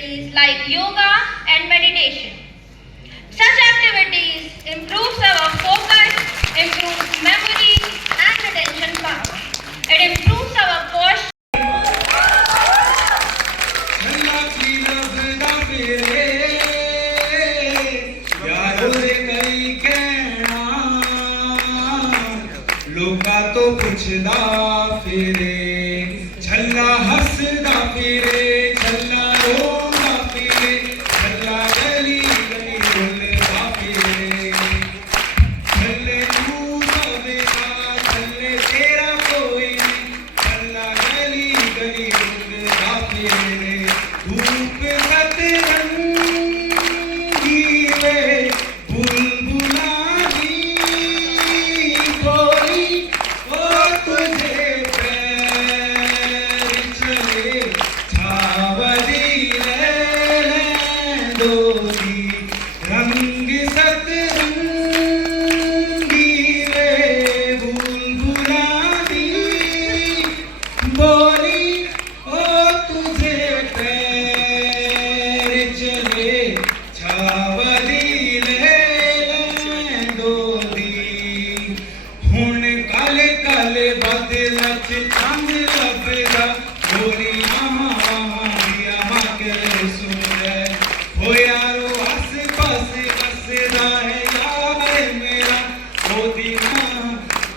activities like yoga and meditation. Such activities improves our focus, improves memory and attention power. It improves our posture. लोका तो पुछदा फिरे छल्ला हसदा फिरे छल्ला रोंदा फिरे छल्ला गली गली रुलदा फिरे छल्ले तू सवेरा छल्ले तेरा कोई नहीं छल्ला गली गली रुलदा फिरे धूप सतरंगी वे बुलबुला रंग सतरंगी रे बुलबुलानी बोली ओ तुझे पैर चले छावली ले दोदी हुण काले काले बदलच चंद लभदा गोरी मामा दिया मके सुने हो यारो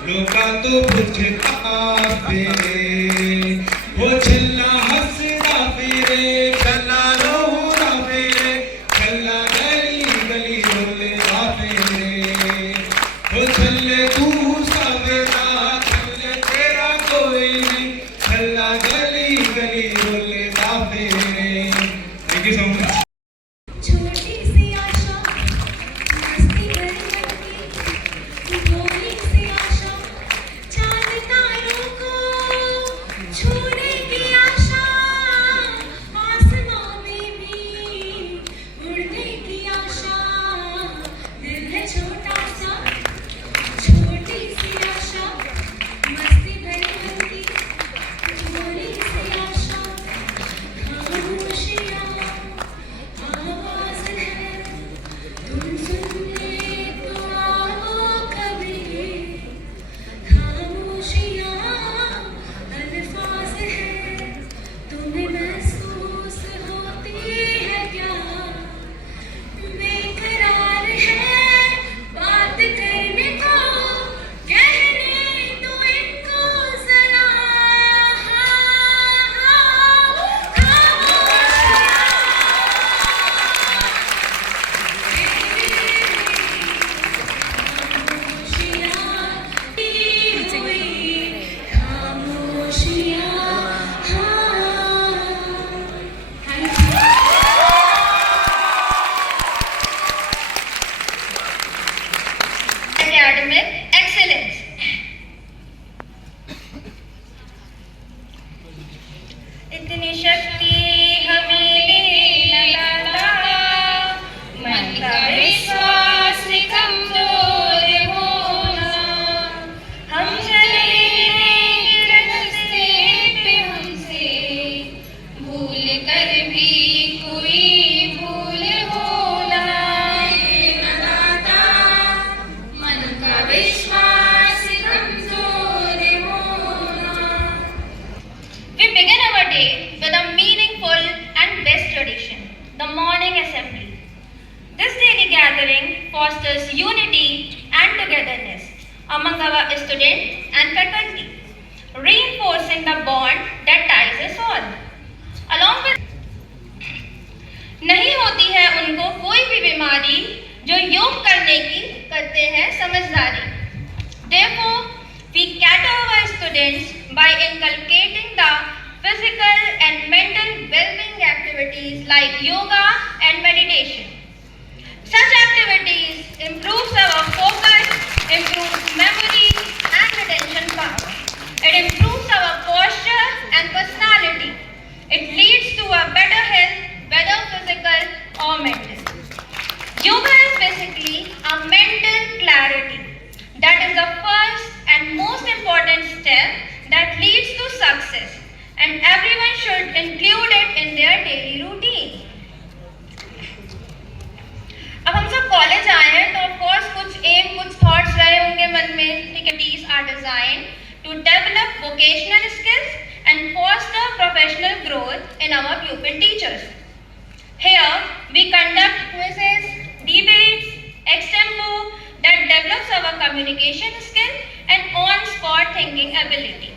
लोका तो पुछदा फिरे वो छल्ला हसदा फिरे छल्ला रोंदा फिरे छल्ला गली गली रुलदा फिरे वो छल्ले तू सवेरा छल्ले तेरा कोई नहीं छल्ला गली गली रुलदा फिरे। Thank you so much. Academic excellence. इतनी शक्ति हमें लगाता मन का विश्वास कमजोर होना हम चले रास्ते पे हमसे भूल कर भी कोई भूल होना विश्वास कमजोर होना। We begin our day with a meaningful and best tradition, the morning assembly. This daily gathering fosters unity and togetherness among our students and faculty, reinforcing the bond that ties us all. Along with नहीं होती है उनको कोई भी बीमारी जो योग करने की करते हैं समझदारी। Therefore, we cater our students by inculcating the physical and mental well-being activities like yoga and meditation. Such activities improves our focus, improves memory and attention power. It improves our posture and personality. It leads to a better health, whether physical or mental. Yoga is basically a mental clarity. That is the first and most important step that leads to success, and everyone should include it in their daily routine. our pupil teachers. Here, we conduct quizzes, debates, extempo that develops our communication skill and on-spot thinking ability.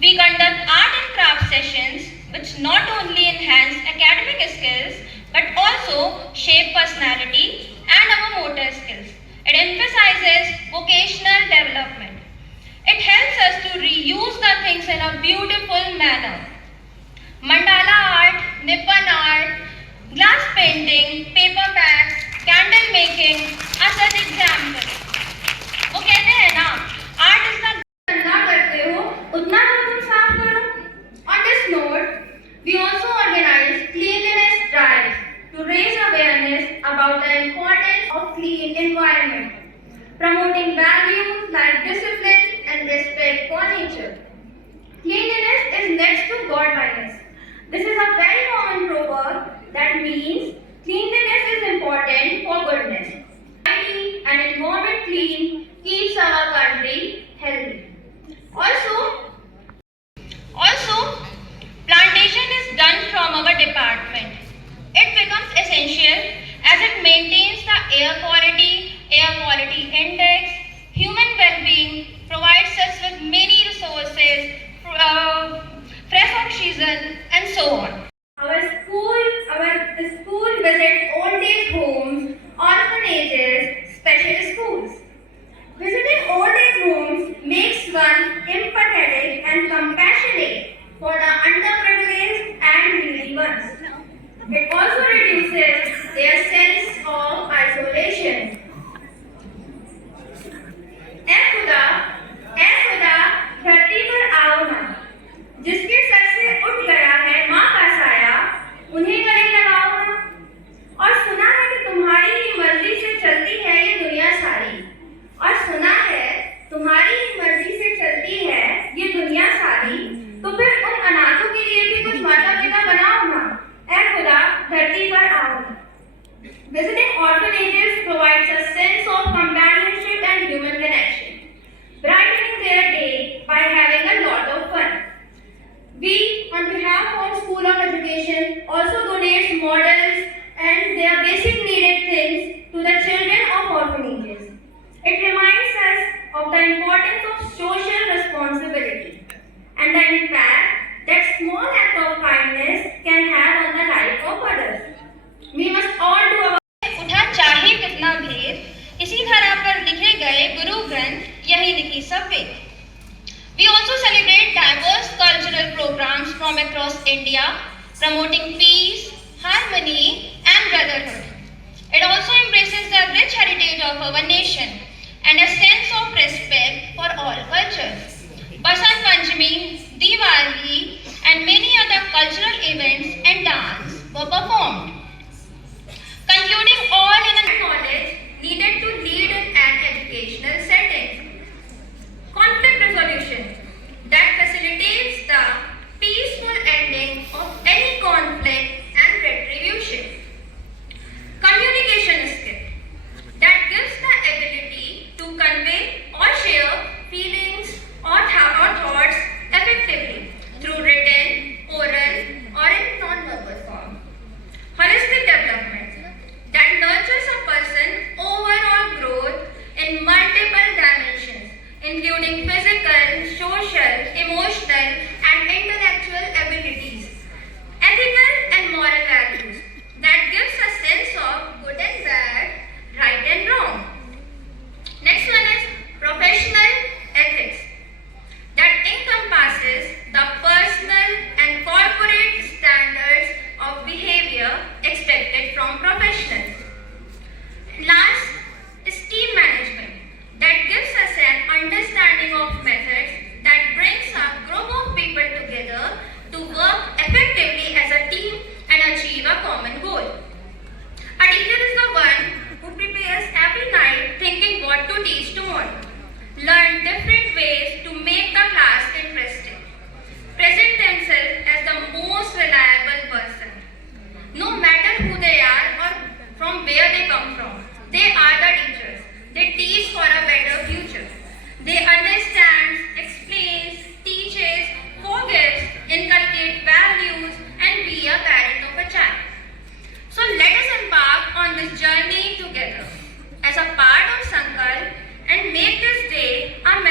We conduct art and craft sessions which not only enhance academic skills but also shape personality and our motor skills. It emphasizes vocational development. It helps us to reuse the things in a beautiful manner. Mandala art, Nippon art, glass painting, paper bags, candle making are such examples. वो कहते हैं ना, art is the जितना करते हो उतना ही तुम साफ करो. On this note, we also organize cleanliness drives to raise awareness about the importance of clean environment, promoting values like discipline and respect for nature. Cleanliness is next to godliness. This is a very common proverb that means cleanliness is important for goodness. An environment clean keeps our country healthy. Also, plantation is done from our department. It becomes essential as it maintains the air quality index, human well-being, provides us with many resources, fresh oxygen, and so on. The school visits old age homes, orphanages, special schools. Visiting old age homes makes one empathetic and compassionate for the underprivileged and needy ones. It also reduces their sense of isolation. ऐ खुदा धरती पर आओ ना, जिसके sir से उठ गया है माँ का साया, उन्हें गले लगाओ ना. और सुना है कि तुम्हारी ही मर्जी से चलती है ये दुनिया सारी. और सुना है तुम्हारी ही मर्जी से चलती है ये दुनिया सारी. तो फिर उन अनाथों के लिए भी कुछ माता पिता बनाओ ना. ऐ खुदा धरती पर आओ ना. Visiting orphanages provides a sense of companionship and human connection, brightening their day by having a lot of fun. We, on behalf of School of Education, also donate models and their basic needed things to the children of orphanages. It reminds us of the importance of social responsibility and the impact that small act of kindness can have on the life of others. We must all do our उठा चाहे कितना भेद, इसी धरा पर लिखे गए गुरु ग्रंथ यही लिखी सब वेद. We also celebrate diverse cultural programs from across India, promoting peace, harmony, and brotherhood. It also embraces the rich heritage of our nation and a sense of respect for all cultures. Basant Panchami, Diwali, and many other cultural events and dance were performed. Concluding all in a knowledge needed to lead in an educational setting. Conflict resolution that facilitates the peaceful ending of any conflict and retribution. Communication skill that gives the ability to convey or share feelings or thoughts effectively through written, oral, or in non-verbal form. Holistic development that nurtures a person's overall growth in multiple dimensions, including physical, social, emotional, and intellectual abilities. Ethical and as a part of Sankalp and make this day a